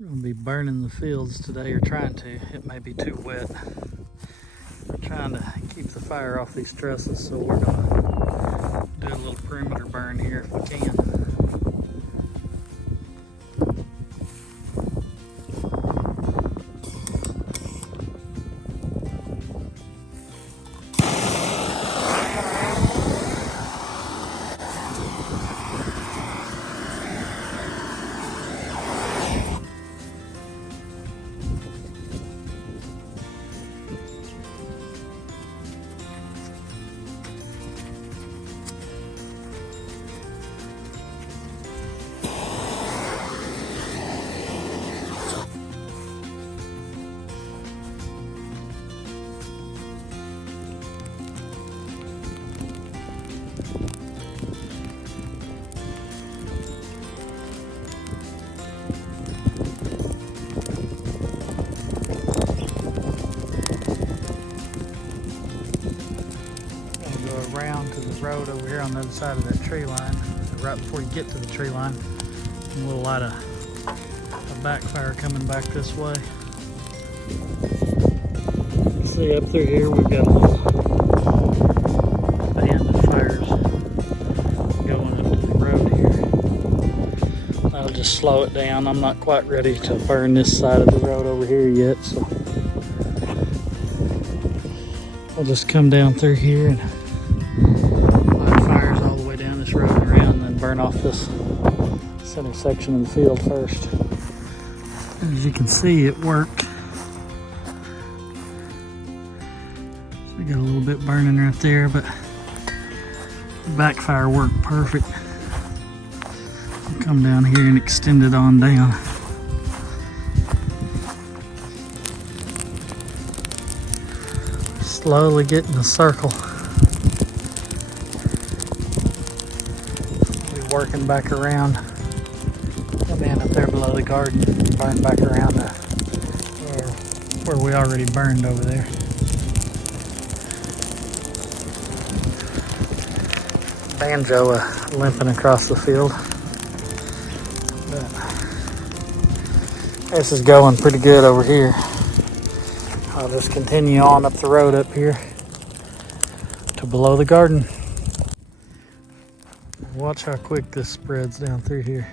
We're going to be burning the fields today, or trying to. It may be too wet. We're trying to keep the fire off these trusses, so we're going to do a little perimeter burn here if we can. Around to the road over here on the other side of that tree line. Right before you get to the tree line, a little light of backfire coming back this way. See up through here we've got a little band of fires going up to the road here. That'll just slow it down. I'm not quite ready to burn this side of the road over here yet, so I'll just come down through here and road around and then burn off this center section of the field first. As you can see, it worked. So we got a little bit burning right there, but the backfire worked perfect. I'll come down here and extend it on down. Slowly getting a circle. Working back around, come in up there below the garden, burn back around to where we already burned over there. Banjo limping across the field. But this is going pretty good over here. I'll just continue on up the road up here to below the garden. Watch how quick this spreads down through here.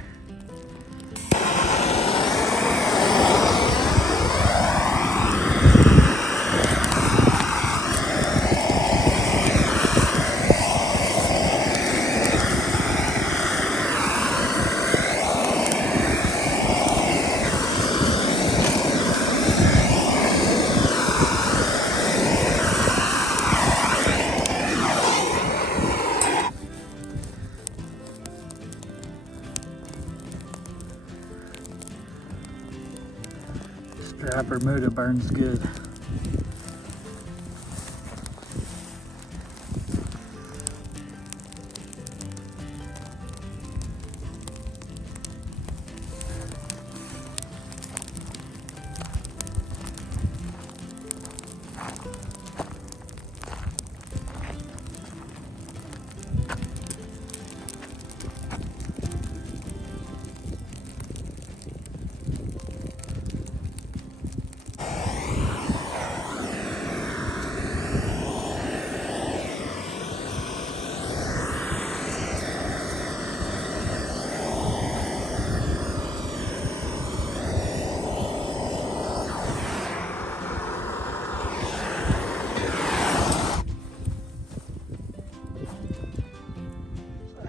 Strap Bermuda burns good.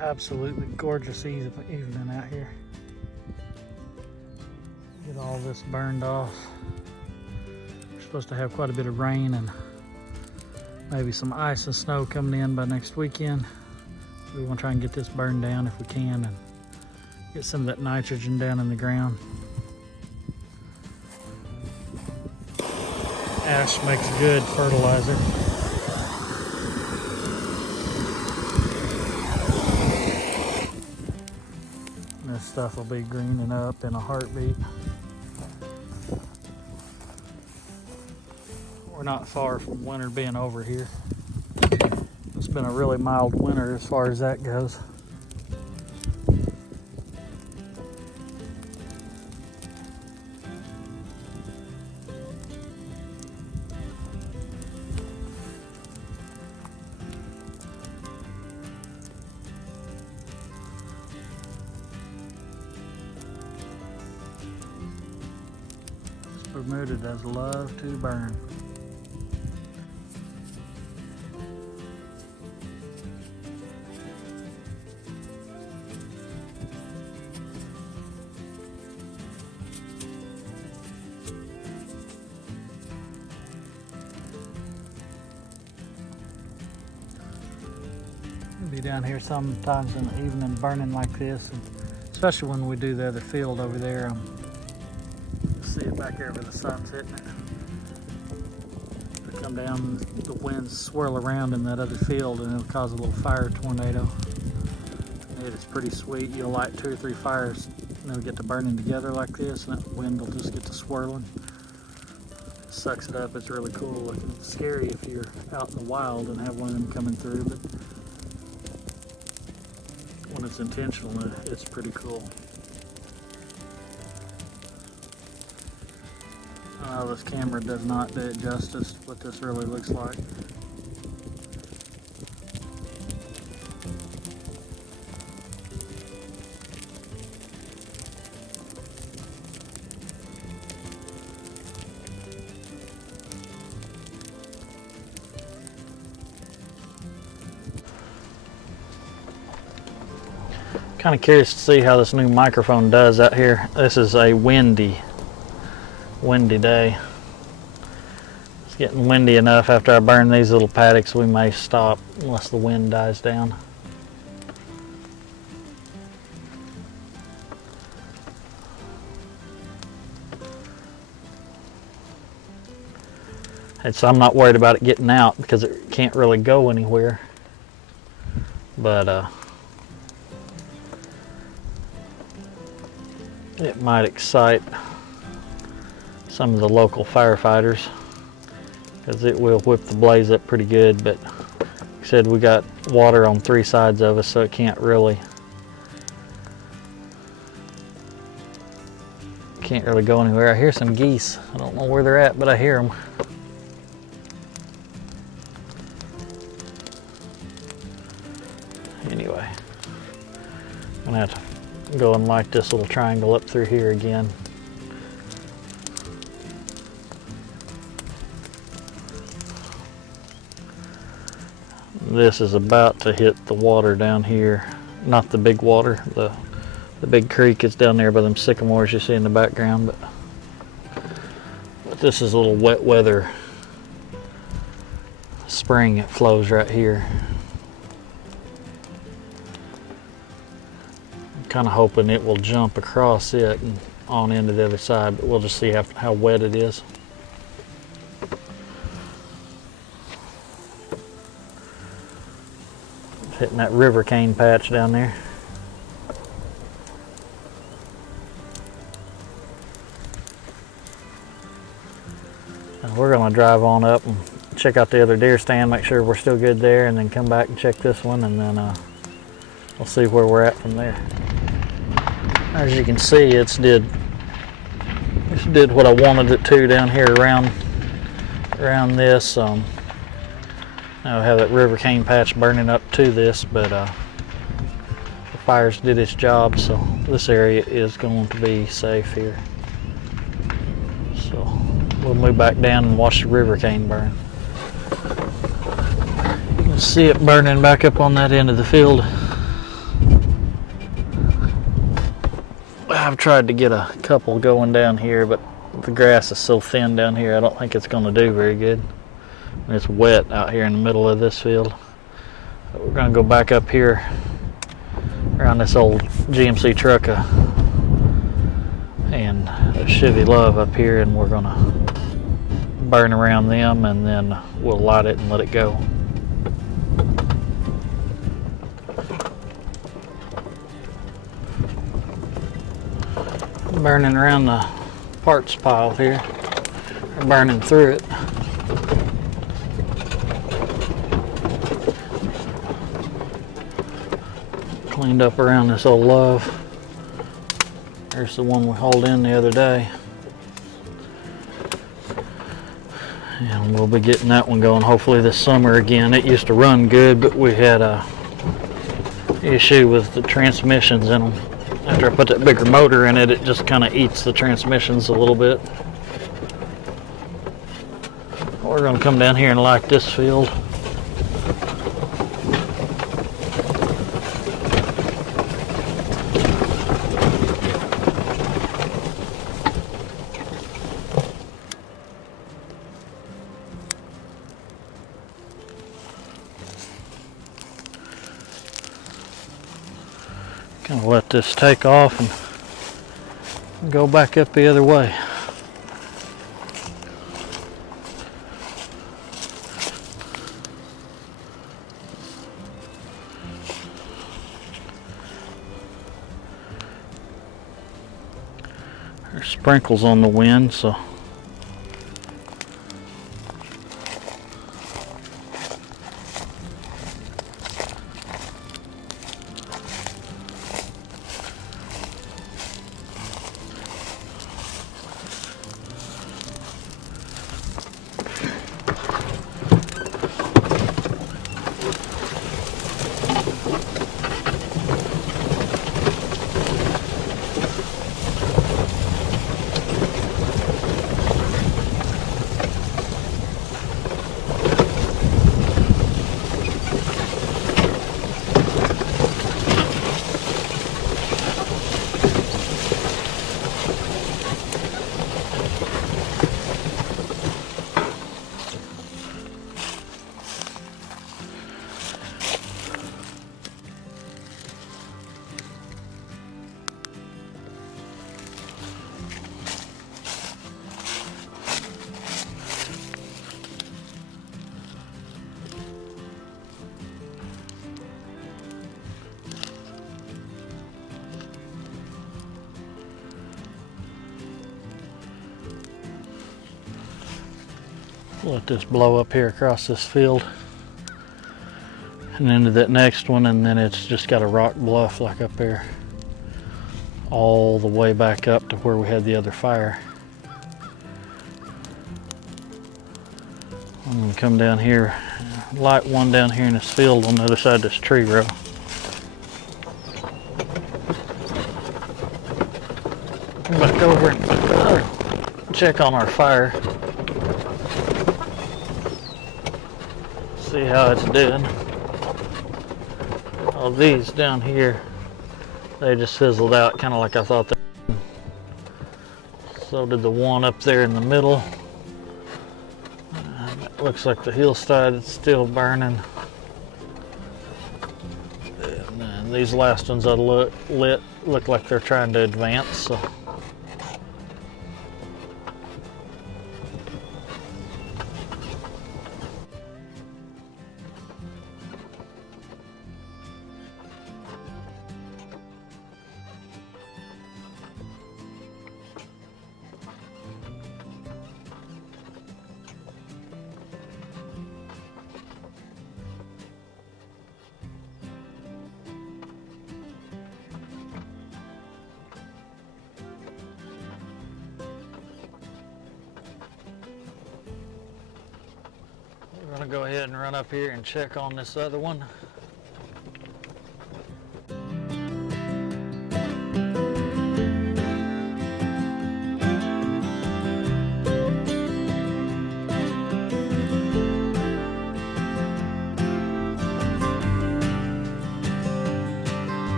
Absolutely gorgeous evening out here. Get all this burned off. We're supposed to have quite a bit of rain and maybe some ice and snow coming in by next weekend. So we want to try and get this burned down if we can and get some of that nitrogen down in the ground. Ash makes good fertilizer. This stuff will be greening up in a heartbeat. We're not far from winter being over here. It's been a really mild winter as far as that goes. Bermuda does love to burn. We'll be down here sometimes in the evening burning like this, and especially when we do the other field over there. See it back there where the sun's hitting it. It'll come down, the winds swirl around in that other field, and it'll cause a little fire tornado. It is pretty sweet. You'll light 2 or 3 fires, and they'll get to burning together like this, and that wind will just get to swirling. It sucks it up. It's really cool looking. It's scary if you're out in the wild and have one of them coming through, but when it's intentional, it's pretty cool. This camera does not do it justice what this really looks like. Kind of curious to see how this new microphone does out here. This is a windy day. It's getting windy enough. After I burn these little paddocks, we may stop unless the wind dies down. And so I'm not worried about it getting out because it can't really go anywhere. But it might excite some of the local firefighters because it will whip the blaze up pretty good. But like I said, we got water on 3 sides of us, so it can't really go anywhere. I hear some geese. I don't know where they're at, but I hear them. Anyway, I'm gonna have to go and light this little triangle up through here again. This is about to hit the water down here. Not the big water, the big creek is down there by them sycamores you see in the background, but this is a little wet weather spring. It flows right here. I'm kind of hoping it will jump across it and on into the other side, but we'll just see how wet it is. Hitting that river cane patch down there. And we're going to drive on up and check out the other deer stand, make sure we're still good there, and then come back and check this one, and then we'll see where we're at from there. As you can see, it's did what I wanted it to down here around this. Now I have that river cane patch burning up to this, but the fires did its job, so this area is going to be safe here. So we'll move back down and watch the river cane burn. You can see it burning back up on that end of the field. I've tried to get a couple going down here, but the grass is so thin down here, I don't think it's going to do very good. It's wet out here in the middle of this field. So we're going to go back up here around this old GMC truck and a Chevy Love up here, and we're going to burn around them, and then we'll light it and let it go. Burning around the parts pile here, or burning through it. Cleaned up around this old Love. There's the one we hauled in the other day. And we'll be getting that one going hopefully this summer again. It used to run good, but we had a issue with the transmissions in them. After I put that bigger motor in it, it just kind of eats the transmissions a little bit. We're gonna come down here and like this field. Kind of let this take off and go back up the other way. There's sprinkles on the wind, so let this blow up here across this field and into that next one, and then it's just got a rock bluff like up there all the way back up to where we had the other fire. I'm gonna come down here, light one down here in this field on the other side of this tree row. Come back over and check on our fire. See how it's doing. All these down here, they just fizzled out kind of like I thought they would. So did the one up there in the middle. It looks like the hillside is still burning. And then these last ones that look like they're trying to advance. So. We're gonna go ahead and run up here and check on this other one.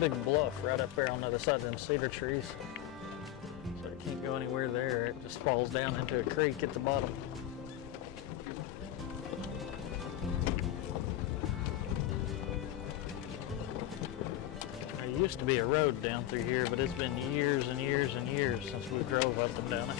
Big bluff right up there on the other side of them cedar trees. So you Can't go anywhere there. It just falls down into a creek at the bottom. There used to be a road down through here, but it's been years and years and years since we drove up and down it.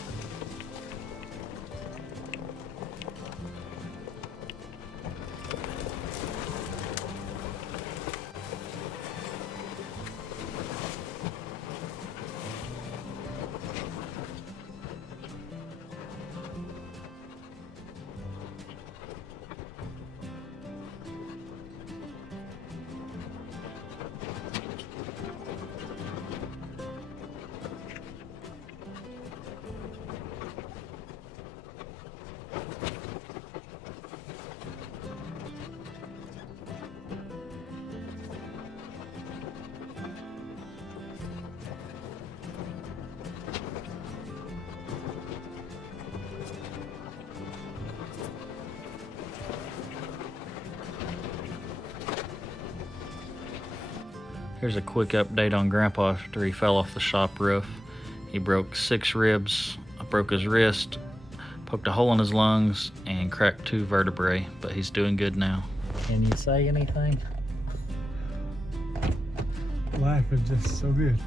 Here's a quick update on Grandpa after he fell off the shop roof. He broke 6 ribs, broke his wrist, poked a hole in his lungs, and cracked 2 vertebrae, but he's doing good now. Can you say anything? Life is just so good.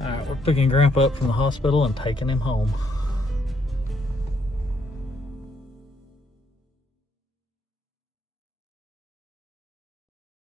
All right, we're picking Grandpa up from the hospital and taking him home.